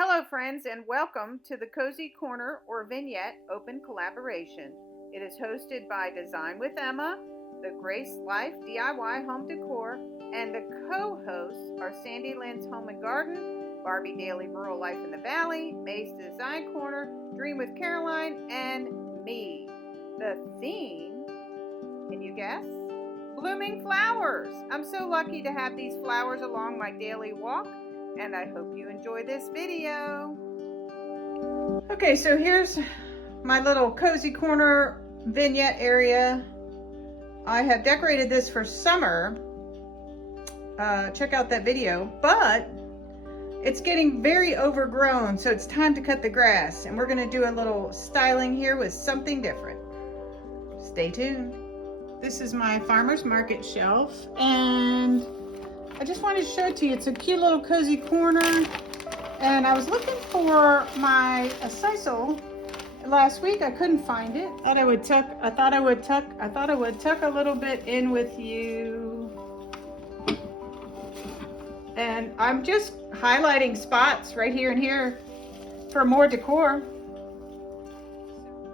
Hello friends, and welcome to the Cozy Corner or Vignette Open Collaboration. It is hosted by Design with Emma, the Grace Life DIY Home Decor, and the co-hosts are Sandy Lynn's Home and Garden, Barbie Daily Rural Life in the Valley, May's Design Corner, Dream with Caroline, and me. The theme, can you guess? Blooming flowers. I'm so lucky to have these flowers along my daily walk, and I hope you enjoy this video. Okay, so here's my little cozy corner vignette area. I have decorated this for summer. Check out that video, but it's getting very overgrown, so it's time to cut the grass, and we're gonna do a little styling here with something different. Stay tuned. This is my farmer's market shelf, and I just wanted to show it to you. It's a cute little cozy corner, and I was looking for my sisal last week. I couldn't find it. I thought I would tuck a little bit in with you. And I'm just highlighting spots right here and here for more decor.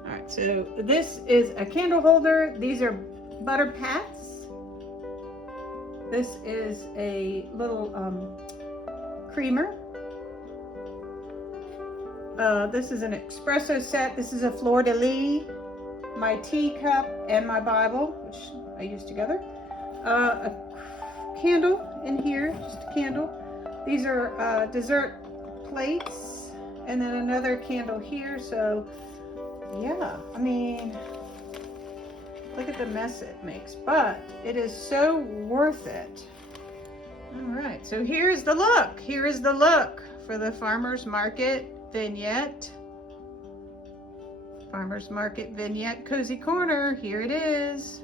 All right, so this is a candle holder. These are butter pats. This is a little creamer. This is an espresso set. This is a fleur-de-lis. My teacup and my Bible, which I use together. A candle in here, just a candle. These are dessert plates, and then another candle here. So yeah, I mean, look at the mess it makes, but it is so worth it. All right, so here's the look. Here is the look for the farmer's market vignette. Farmer's market vignette cozy corner. Here it is.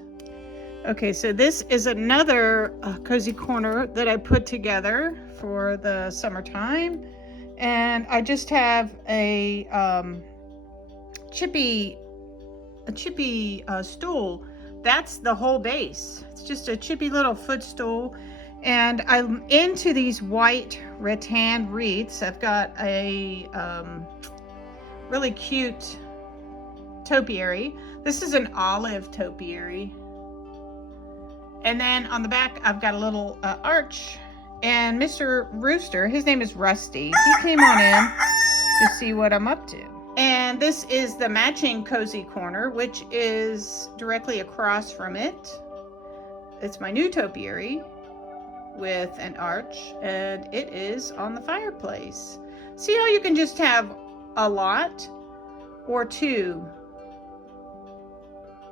Okay, so this is another cozy corner that I put together for the summertime, and I just have a chippy stool. That's the whole base. It's just a chippy little footstool, and I'm into these white rattan wreaths. I've got a really cute topiary. This is an olive topiary, and then on the back I've got a little arch, and Mr. Rooster, his name is Rusty, he came on in to see what I'm up to. And this is the matching cozy corner, which is directly across from it. It's my new topiary with an arch, and it is on the fireplace. See how you can just have a lot or two.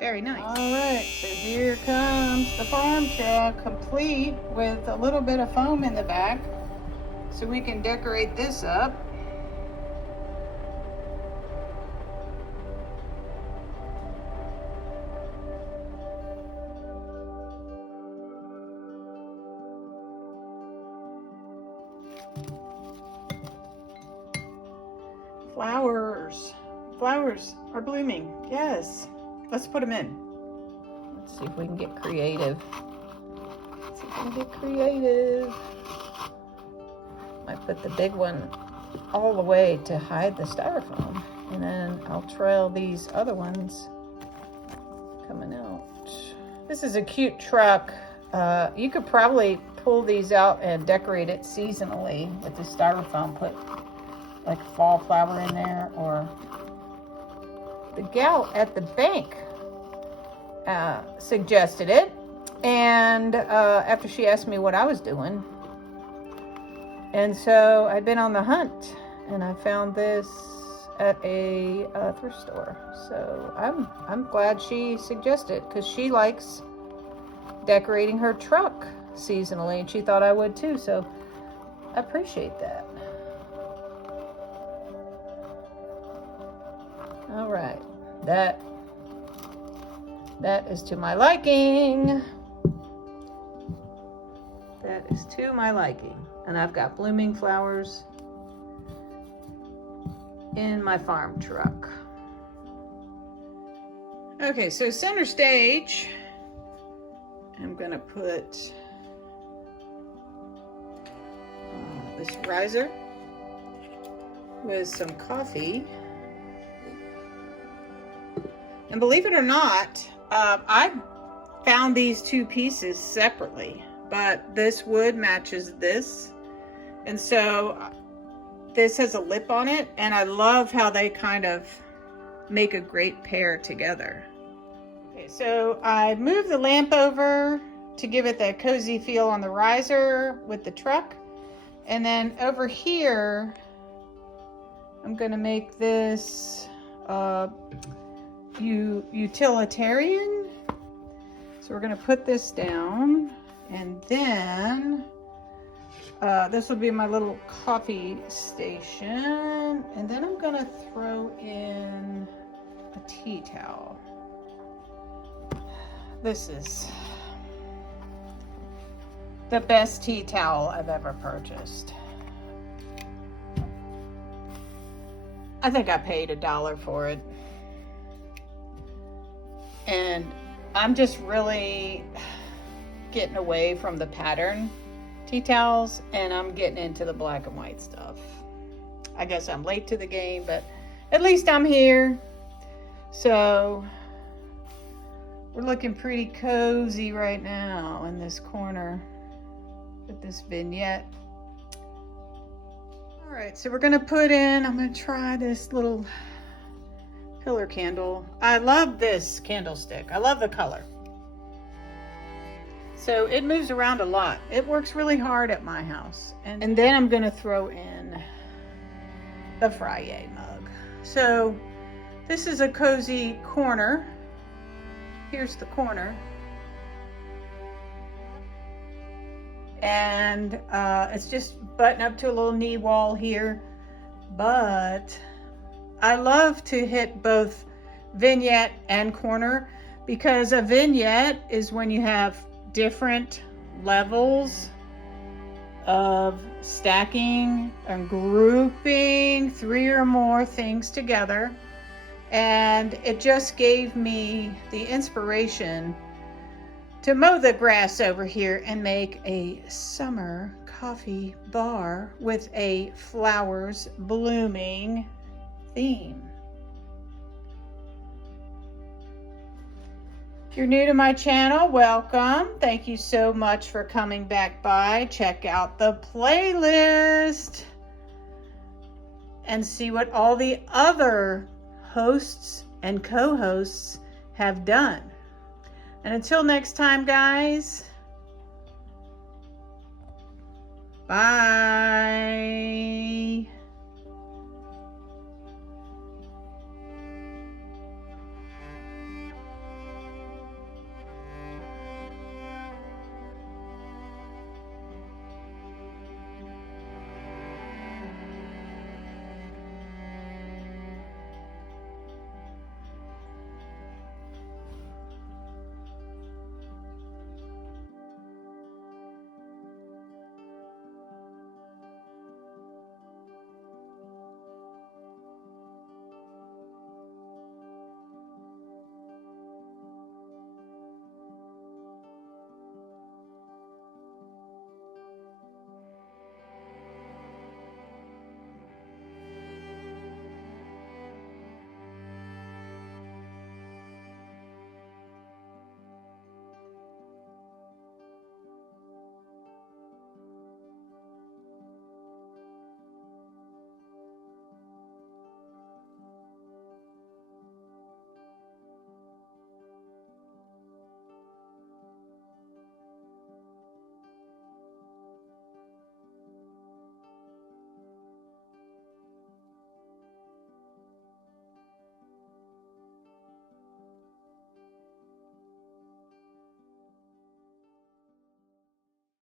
Very nice. All right, so here comes the farm truck, complete with a little bit of foam in the back, so we can decorate this up. Flowers are blooming. Yes, let's put them in. Let's see if we can get creative. I put the big one all the way to hide the styrofoam, and then I'll trail these other ones coming out. This is a cute truck. You could probably pull these out and decorate it seasonally with the styrofoam. Put like fall flower in there, or the gal at the bank suggested it, and after she asked me what I was doing, and so I'd been on the hunt, and I found this at a thrift store. So I'm glad she suggested, because she likes decorating her truck seasonally, and she thought I would too. So appreciate that. All right, that is to my liking. That is to my liking. And I've got blooming flowers in my farm truck. Okay, so center stage, I'm gonna put this riser with some coffee. And believe it or not, I found these two pieces separately, but this wood matches this. And so this has a lip on it, and I love how they kind of make a great pair together. Okay, so I moved the lamp over to give it that cozy feel on the riser with the truck. And then over here, I'm gonna make this utilitarian. So we're gonna put this down, and then this will be my little coffee station, and then I'm gonna throw in a tea towel. This is the best tea towel I've ever purchased. I think I paid $1 for it. And I'm just really getting away from the pattern tea towels, and I'm getting into the black and white stuff. I guess I'm late to the game, but at least I'm here. So we're looking pretty cozy right now in this corner with this vignette. All right, so we're gonna put in, I'm gonna try this little pillar candle. I love this candlestick. I love the color. So it moves around a lot. It works really hard at my house. And then I'm gonna throw in the Frye mug. So this is a cozy corner. Here's the corner. And it's just button up to a little knee wall here. But I love to hit both vignette and corner, because a vignette is when you have different levels of stacking and grouping 3 or more things together. And it just gave me the inspiration to mow the grass over here and make a summer coffee bar with a flowers blooming theme. If you're new to my channel, welcome. Thank you so much for coming back by. Check out the playlist and see what all the other hosts and co-hosts have done. And until next time, guys, bye.